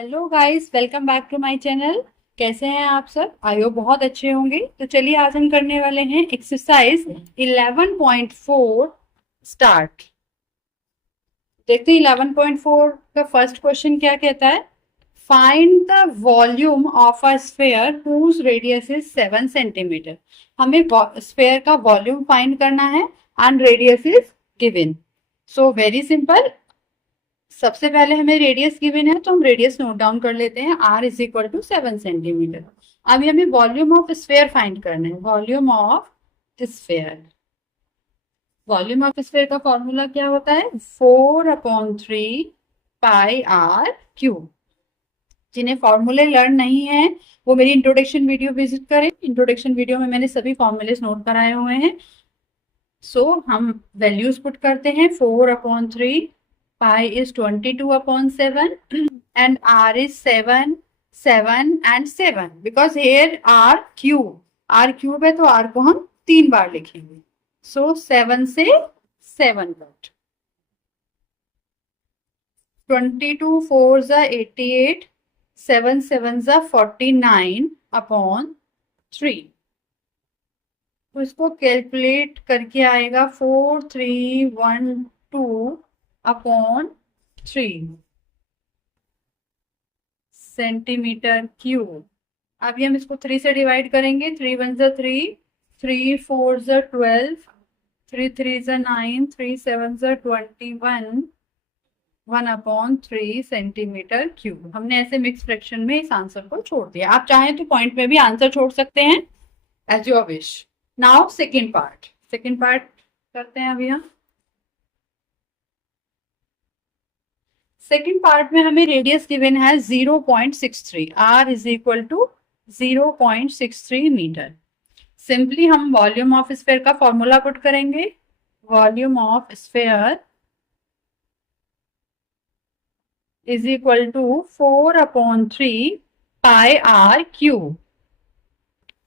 Hello guys, welcome back to my channel. कैसे हैं आप सब? आई होप बहुत अच्छे होंगे। तो चलिए आज हम करने वाले हैं एक्सरसाइज 11.4 स्टार्ट। देखते हैं 11.4 का फर्स्ट क्वेश्चन क्या कहता है। Find the volume of a sphere whose radius is 7 centimetre. हमें स्फेयर का वॉल्यूम फाइंड करना है and radius is given. So very simple. सबसे पहले हमें रेडियस गिवन है तो हम रेडियस नोट डाउन कर लेते हैं। r is equal to 7 centimetre. अभी हमें वॉल्यूम ऑफ स्फेयर फाइंड करना है। Volume of sphere, volume of sphere का फॉर्मूला क्या होता है? 4/3 पाई आर क्यूब। जिन्हें फॉर्मूले लर्न नहीं है वो मेरी इंट्रोडक्शन वीडियो विजिट करें। इंट्रोडक्शन वीडियो में मैंने सभी फॉर्मूले नोट कराए हुए हैं। सो हम वैल्यूज पुट करते हैं। 4/3 pi is 22/7 and r is 7, 7 and 7 because here r cube है तो r को हम 3 बार लिखेंगे। सो 7 से 7 कट। 22 4 जा 88, 7 7 जा 49/3। तो इसको कैलकुलेट करके आएगा 4312/3 सेंटीमीटर क्यूब। अभी हम इसको 3 से डिवाइड करेंगे। 3 1 जा 3, 3 4 जा 12, 3 3 जा 9, 3 7 जा 21, 1/3 सेंटीमीटर क्यूब। हमने ऐसे मिक्स फ्रैक्शन में इस आंसर को छोड़ दिया। आप चाहें तो पॉइंट में भी आंसर छोड़ सकते हैं, as your wish. Now second part. Second part करते हैं अभी हम। सेकेंड पार्ट में हमें रेडियस गिवन है 0.63। r is equal to 0.63 metre. Simply हम वॉल्यूम ऑफ स्फेयर का फॉर्मूला पुट करेंगे। Volume of sphere is equal to 4/3 pi r cube.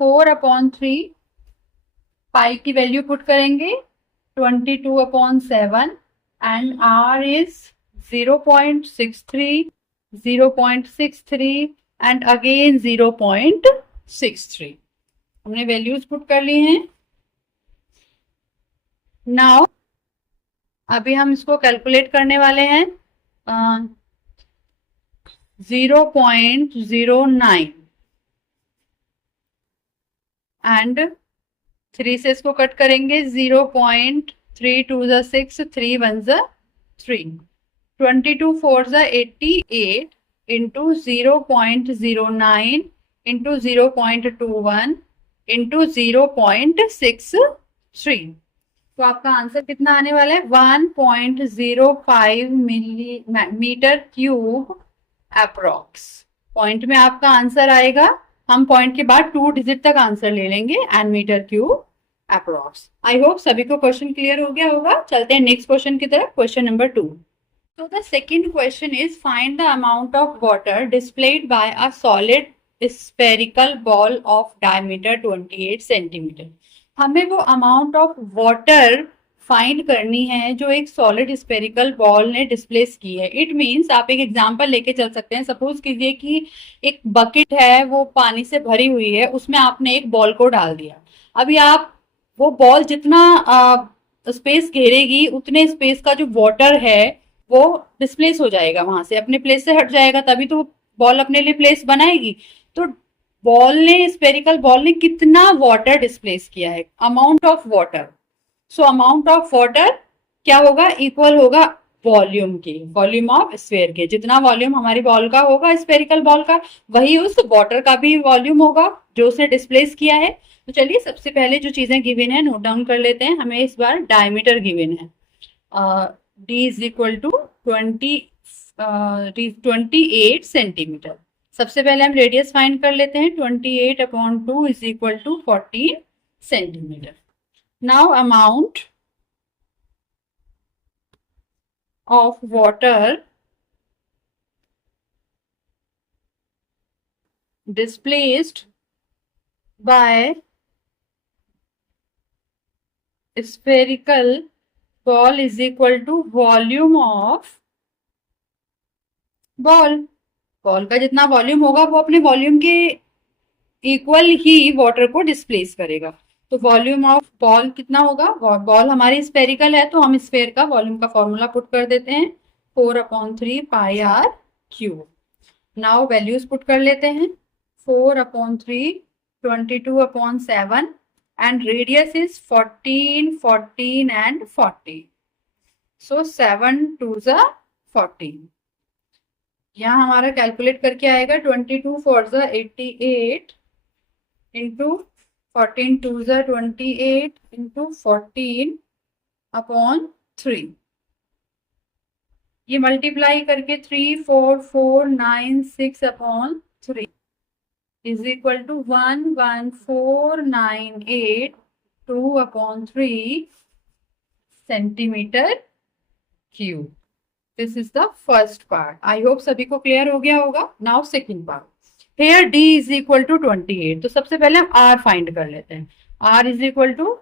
4/3 pi की वैल्यू पुट करेंगे 22/7 and r is 0.63, 0.63 and again 0.63। हमने values put कर ली हैं। Now अभी हम इसको कैलकुलेट करने वाले हैं। 0.09 एंड 3 से इसको कट करेंगे। 0.3 2 जा 6, 3 1 जा 3, 22 4 जा 88 इंटू 0.09 इंटू 0.21 इंटू 0.63। तो आपका आंसर कितना आने वाला है? 1.05 मीटर क्यूब अप्रोक्स। पॉइंट में आपका आंसर आएगा। हम पॉइंट के बाद 2 डिजिट तक आंसर ले लेंगे and metre cube approx. I hope सभी को क्वेश्चन क्लियर हो गया होगा। चलते हैं नेक्स्ट क्वेश्चन की तरफ। Question number 2। So the second question is find the amount of water displayed by a solid spherical ball of diameter 28 centimeter। हमें वो अमाउंट ऑफ वाटर फाइंड करनी है जो एक सॉलिड स्पेरिकल बॉल ने डिस्प्लेस की है। इट मीन्स आप एक एग्जांपल लेके चल सकते हैं। सपोज कीजिए कि एक बकेट है, वो पानी से भरी हुई है, उसमें आपने एक बॉल को डाल दिया। अभी आप वो बॉल जितना स्पेस घेरेगी उतने स्पेस का जो वाटर है वो डिस्प्लेस हो जाएगा, वहां से अपने प्लेस से हट जाएगा, तभी तो बॉल अपने लिए प्लेस बनाएगी। तो बॉल ने, स्पेरिकल बॉल ने कितना वाटर डिस्प्लेस किया है, amount of water. So amount of water क्या होगा? इक्वल होगा वॉल्यूम के, वॉल्यूम ऑफ स्फेयर के। जितना वॉल्यूम हमारी बॉल का होगा, स्पेरिकल बॉल का, वही उस वाटर का भी वॉल्यूम होगा जो उसे डिस्प्लेस किया है। तो चलिए सबसे पहले जो चीजें गिवन है नोट डाउन कर लेते हैं। हमें इस बार डायमीटर गिवन है। d is equal to 28 centimetre. सबसे पहले हम रेडियस फाइंड कर लेते हैं। 28/2 is equal to 14 centimetre. Now amount of water displaced by spherical ball is equal to volume of ball। Ball का जितना वॉल्यूम होगा वो अपने वॉल्यूम के इक्वल ही वाटर को डिस्प्लेस करेगा। तो वॉल्यूम ऑफ बॉल कितना होगा, बॉल हमारी स्फेरिकल है तो हम स्फेयर का वॉल्यूम का फॉर्मूला पुट कर देते हैं 4/3 πr³ नाउ वैल्यूज पुट कर लेते हैं 4/3 22/7 एंड रेडियस इज 14 14 एंड 40 सो 7 2 ज़ा 14। यहाँ हमारा कैलकुलेट करके आएगा 22 4 ज़ा 88 इंटू 14 2 ज़ा 28 इंटू 14/3। ये मल्टीप्लाई करके 3 4 4 9 6/3 is equal to 11498 2/3 centimetre cube. This is the first part. I hope सभी को क्लियर हो गया होगा। Now second part, here d is equal to 28। तो सबसे पहले हम r फाइंड कर लेते हैं। r इज इक्वल टू,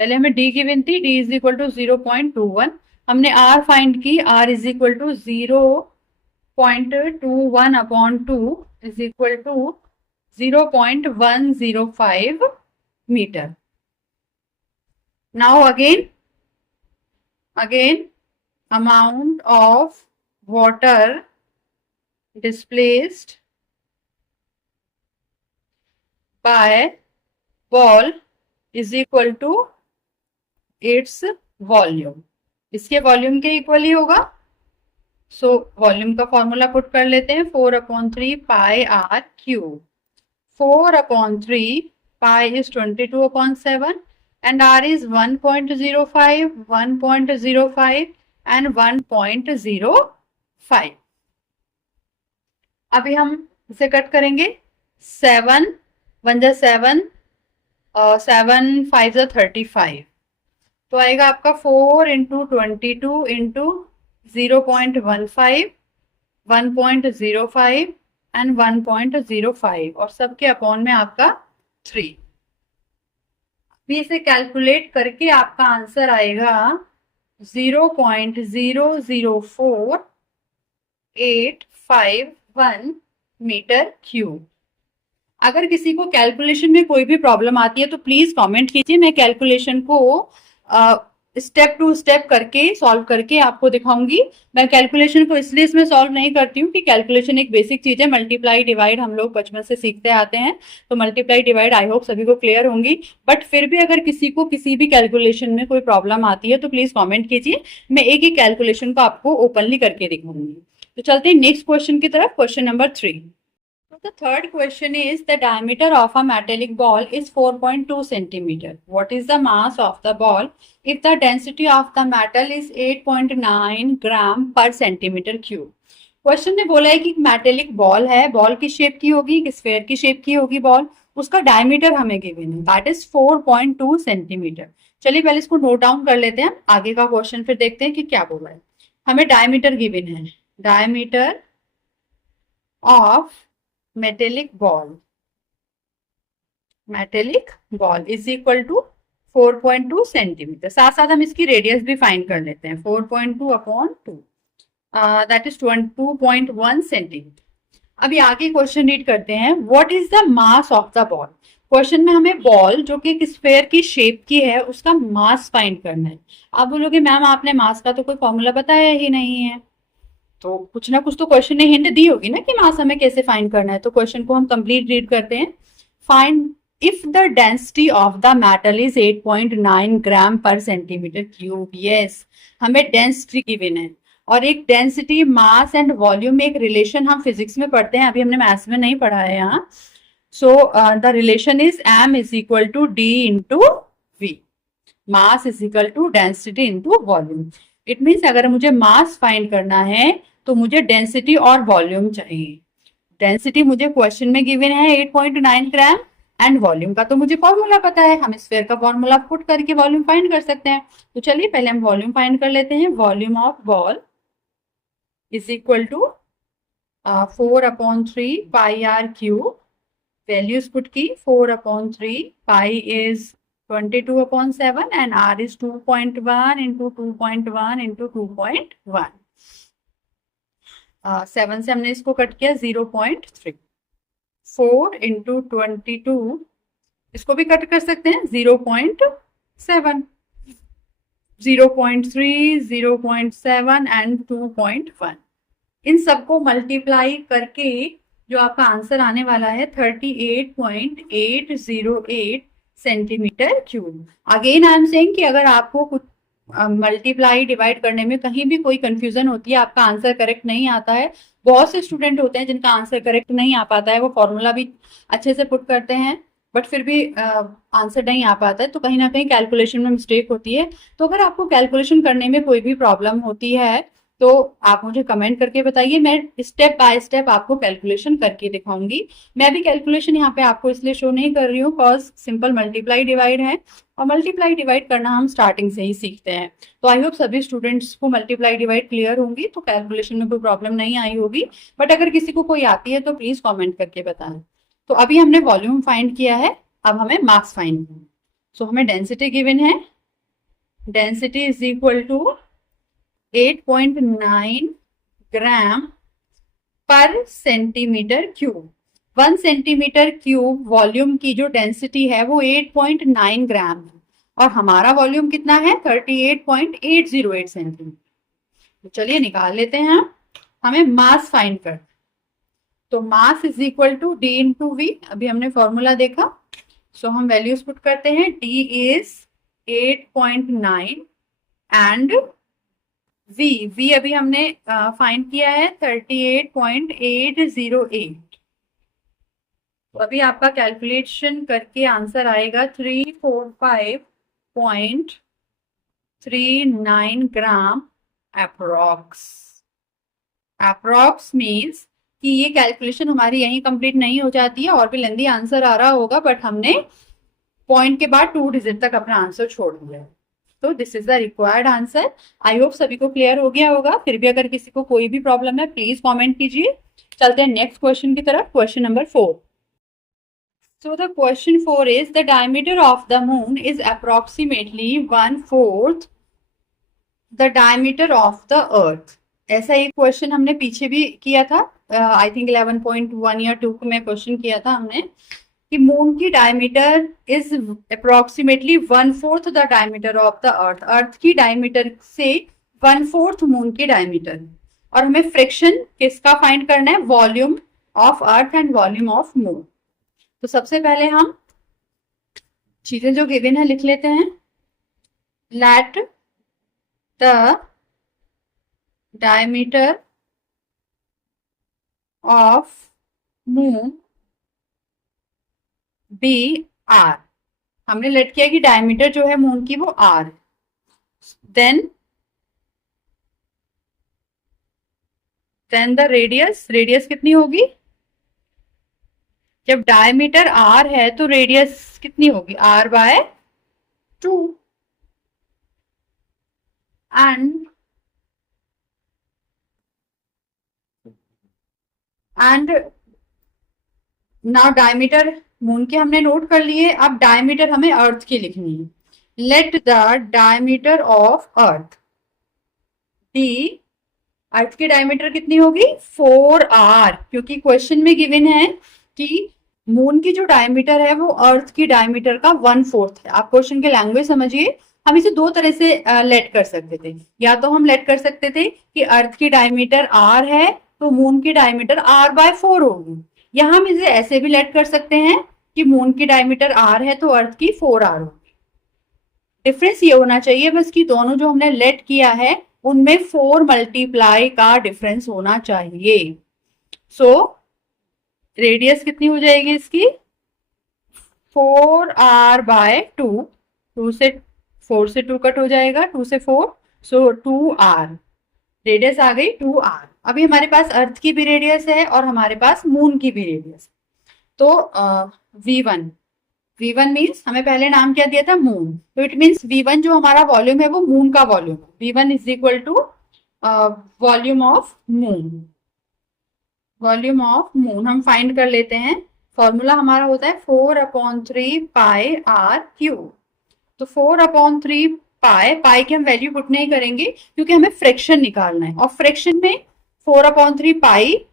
पहले हमें d गिवन थी, d इज इक्वल टू 0.21। हमने r फाइंड की, r is equal to 0.21/2 is equal to 0.105 metre. Now again amount of water displaced by ball is equal to its volume। इसके volume के equal ही होगा। So volume का formula put कर लेते हैं 4/3 πr³। 4/3 pi is 22/7 and r is 1.05 1.05 and 1.05। अभी हम इसे कट करेंगे। 7 1 जा 7 7 5 जा 35 तो आएगा आपका 4 इंटू 22 इंटू 0.15 1.05 एंड 1.05 और सबके अपॉन में आपका 3। अभी इसे कैलकुलेट करके आपका आंसर आएगा 0.04851 मीटर क्यूब। अगर किसी को कैलकुलेशन में कोई भी प्रॉब्लम आती है तो प्लीज कमेंट कीजिए, मैं कैलकुलेशन को स्टेप टू स्टेप करके सॉल्व करके आपको दिखाऊंगी। मैं कैलकुलेशन को इसलिए इसमें सॉल्व नहीं करती हूँ कि कैलकुलेशन एक बेसिक चीज है, मल्टीप्लाई डिवाइड हम लोग बचपन से सीखते आते हैं, तो मल्टीप्लाई डिवाइड आई होप सभी को क्लियर होंगी। बट फिर भी अगर किसी को किसी भी कैलकुलेशन में कोई प्रॉब्लम आती है तो प्लीज कॉमेंट कीजिए, मैं एक एक कैलकुलेशन को आपको ओपनली करके दिखाऊंगी। तो चलते हैं नेक्स्ट क्वेश्चन की तरफ, question number 3। The third question is the diameter of a metallic ball is 4.2 centimeter. What is the mass of the ball if the density of the metal is 8.9 gram per centimeter cube? Question ने बोला है कि metallic ball है, ball की shape की होगी, sphere की shape की होगी बॉल, उसका डायमीटर हमें गिवन है दैट इज 4.2 सेंटीमीटर। चलिए पहले इसको नोट डाउन कर लेते हैं, आगे का क्वेश्चन फिर देखते हैं कि क्या बोला है। हमें डायमीटर गिवन है, diameter of metallic ball is equal to 4.2 centimetre. साथ साथ हम इसकी रेडियस भी फाइंड कर लेते हैं 4.2/2 दैट इज 2.1 सेंटीमीटर। अभी आगे क्वेश्चन रीड करते हैं, what is the mass of the ball. Question में हमें बॉल जो कि एक स्फेयर की शेप की है उसका मास फाइंड करना है। आप बोलोगे मैम आपने मास का तो कोई फॉर्मूला बताया ही नहीं है, तो कुछ ना कुछ तो क्वेश्चन ने हिंट दी होगी ना कि मास हमें कैसे फाइंड करना है। तो क्वेश्चन को हम कंप्लीट रीड करते हैं। Find if the density of the metal is 8.9 ग्राम पर सेंटीमीटर क्यूब। यस, हमें डेंसिटी गिवन है और एक डेंसिटी, मास एंड वॉल्यूम में एक रिलेशन हम फिजिक्स में पढ़ते हैं, अभी हमने मैथ्स में नहीं पढ़ा है यहाँ। So the relation is m is equal to d into v, mass is equal to density into volume. It means अगर मुझे मास फाइंड करना है तो मुझे डेंसिटी और वॉल्यूम चाहिए। डेंसिटी मुझे क्वेश्चन में गिवन है 8.9 ग्राम एंड वॉल्यूम का तो मुझे फॉर्मूला पता है, हम स्फीयर का फॉर्मूला पुट करके वॉल्यूम फाइंड कर सकते हैं। तो चलिए पहले हम वॉल्यूम फाइंड कर लेते हैं। Volume of ball is equal to 4/3 πr³। Values put की 4/3 pi is 22/7 and r is 2.1 into 2.1 into 2.1। 7 से हमने इसको कट किया 0.3, 4 इंटू 22, इसको भी कट कर सकते हैं 0.7, 0.3, 0.7 एंड 2.1। इन सबको मल्टीप्लाई करके जो आपका आंसर आने वाला है 38.808 centimetre cube. Again I am saying कि अगर आपको कुछ मल्टीप्लाई डिवाइड करने में कहीं भी कोई कंफ्यूजन होती है, आपका आंसर करेक्ट नहीं आता है, बहुत से स्टूडेंट होते हैं जिनका आंसर करेक्ट नहीं आ पाता है, वो फॉर्मूला भी अच्छे से पुट करते हैं बट फिर भी आंसर नहीं आ पाता है, तो कहीं ना कहीं कैलकुलेशन में मिस्टेक होती है। तो अगर आपको कैलकुलेशन करने में कोई भी प्रॉब्लम होती है तो आप मुझे कमेंट करके बताइए, मैं स्टेप बाय स्टेप आपको कैलकुलेशन करके दिखाऊंगी। मैं भी कैलकुलेशन यहाँ पे आपको इसलिए शो नहीं कर रही हूँ कॉज सिंपल मल्टीप्लाई डिवाइड है, और मल्टीप्लाई डिवाइड करना हम स्टार्टिंग से ही सीखते हैं। तो आई होप सभी स्टूडेंट्स को मल्टीप्लाई डिवाइड क्लियर होंगी, तो कैलकुलेशन में कोई प्रॉब्लम नहीं आई होगी। बट अगर किसी को कोई आती है तो प्लीज कॉमेंट करके बताएं। तो अभी हमने वॉल्यूम फाइंड किया है, अब हमें मास फाइंड करना है। सो हमें डेंसिटी गिवन है, डेंसिटी इज इक्वल टू 8.9 ग्राम पर centimetre cube. 1 centimetre cube volume की जो डेंसिटी है वो 8.9 ग्राम है, और हमारा वॉल्यूम कितना है 38.808 सेंटीमीटर। तो चलिए निकाल लेते हैं। हमें मास फाइंड कर, तो mass is equal to D into V, अभी हमने फॉर्मूला देखा। सो हम वैल्यूज पुट करते हैं, डी इज 8.9 एंड वी अभी हमने फाइंड किया है 38.808। तो अभी आपका कैलकुलेशन करके आंसर आएगा 345.39 ग्राम अप्रोक्स। अप्रोक्स मीन्स कि ये कैलकुलेशन हमारी यहीं कंप्लीट नहीं हो जाती है, और भी लेंदी आंसर आ रहा होगा, बट हमने पॉइंट के बाद 2 डिजिट तक अपना आंसर छोड़ दिया है। तो this is the required answer. I hope सभी को क्लियर हो गया होगा। फिर भी अगर किसी को कोई भी प्रॉब्लम है प्लीज कमेंट कीजिए। चलते हैं नेक्स्ट क्वेश्चन की तरफ, question number 4। So the question 4 is the diameter of the moon is approximately 1/4 the diameter of the earth। ऐसा एक क्वेश्चन हमने पीछे भी किया था, आई थिंक 11.1 या 2 में क्वेश्चन किया था हमने कि मून की diameter is approximately 1/4 the diameter of the earth. Earth की डायमीटर से 1/4 मून की डायमीटर, और हमें फ्रिक्शन किसका फाइंड करना है, volume of earth and volume of moon. तो सबसे पहले हम चीजें जो गिवन है लिख लेते हैं। Let the diameter of moon be r। हमने लेट किया कि डायमीटर जो है मून की वो r। देन द रेडियस कितनी होगी, जब डायमीटर r है तो रेडियस कितनी होगी, r/2। And now diameter moon के हमने नोट कर लिए, अब डायमीटर हमें अर्थ की लिखनी है। Let the diameter of earth D, earth की डायमीटर कितनी होगी 4r, क्योंकि क्वेश्चन में गिवन है कि मून की जो डायमीटर है वो अर्थ की डायमीटर का 1/4 है। आप क्वेश्चन के लैंग्वेज समझिए। हम इसे दो तरह से लेट कर सकते थे, या तो हम लेट कर सकते थे कि अर्थ की डायमीटर r है तो मून की डायमीटर r/4 होगी, या हम इसे ऐसे भी लेट कर सकते हैं कि मून की डायमीटर r है तो अर्थ की 4r होगी। डिफरेंस ये होना चाहिए बस कि दोनों जो हमने लेट किया है उनमें 4 मल्टीप्लाई का डिफरेंस होना चाहिए। सो रेडियस कितनी हो जाएगी इसकी 4r/2, 2 से 4 से 2 कट हो जाएगा, 2 से 4, सो 2r, रेडियस आ गई 2r। अभी हमारे पास अर्थ की भी रेडियस है और हमारे पास मून की भी रेडियस। तो v1 मीन्स हमें पहले नाम क्या दिया था मून, तो इट मीन्स v1 जो हमारा वॉल्यूम है वो मून का वॉल्यूम है। v1 is equal to volume of moon. Volume of moon हम फाइंड कर लेते हैं। फॉर्मूला हमारा होता है 4/3 पाई r क्यूब। तो 4/3 पाई की हम वैल्यू पुट नहीं करेंगे क्योंकि हमें फ्रैक्शन निकालना है, और फ्रैक्शन में 4/3 पाई,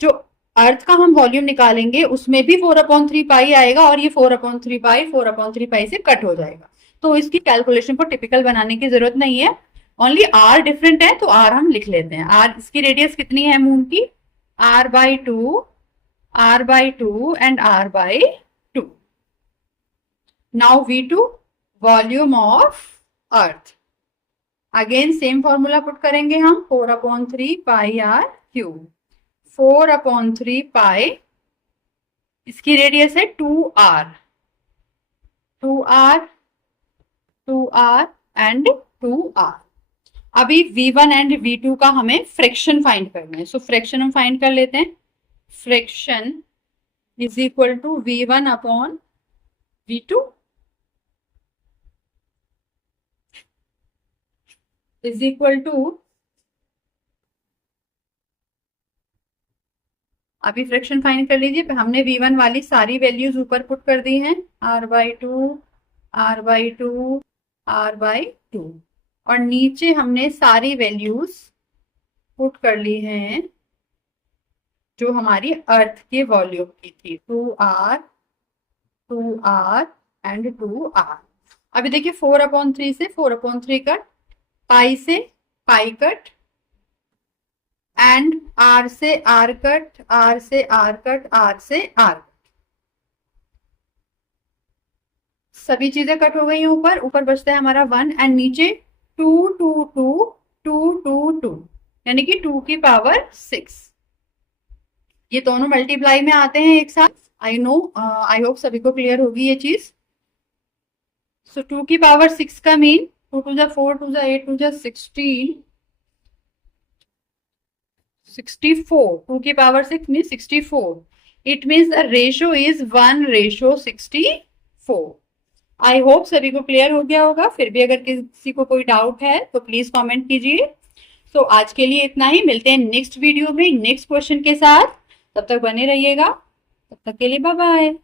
जो अर्थ का हम वॉल्यूम निकालेंगे उसमें भी 4/3 पाई आएगा और ये 4/3 पाई 4/3 पाई से कट हो जाएगा। तो इसकी कैलकुलेशन को टिपिकल बनाने की जरूरत नहीं है, ओनली आर डिफरेंट है तो आर हम लिख लेते हैं। आर, इसकी रेडियस कितनी है मून की, r/2, r/2 and r/2। Now V2 volume of earth, again same formula put करेंगे हम, 4/3 पाई r क्यूब, 4/3 पाई, इसकी रेडियस है 2r, 2r, 2r and 2r। अभी V1 एंड V2 का हमें फ्रैक्शन फाइंड करना है, सो फ्रैक्शन हम फाइंड कर लेते हैं। Fraction is equal to V1 upon V2 is equal to, अभी फ्रैक्शन फाइंड कर लीजिए। हमने V1 वाली सारी वैल्यूज ऊपर पुट कर दी हैं, r/2, r/2, r/2, और नीचे हमने सारी वैल्यूज पुट कर ली हैं जो हमारी अर्थ के वॉल्यूम की थी, 2r, 2r एंड 2r। अभी देखिए 4/3 से 4/3 कट, पाई से पाई कट, एंड r से r कट, r से r कट, r से r, सभी चीजें कट हो गई हैं। ऊपर ऊपर बचता है हमारा 1 एंड नीचे 2 2 2 2 2 2, यानी कि 2 की पावर 6। ये दोनों मल्टीप्लाई में आते हैं एक साथ। आई नो, आई होप सभी को क्लियर होगी ये चीज। सो 2 की पावर 6 का मीन 2 2 जा 4, 2 जा 8, 2 जा 16, 64, 2 की power 6 mean 64। It means the ratio is 1/64। I hope सभी को क्लियर हो गया होगा। फिर भी अगर किसी को कोई डाउट है तो प्लीज कमेंट कीजिए। तो आज के लिए इतना ही, मिलते हैं नेक्स्ट वीडियो में नेक्स्ट क्वेश्चन के साथ। तब तक बने रहिएगा, तब तक के लिए बाय बाय।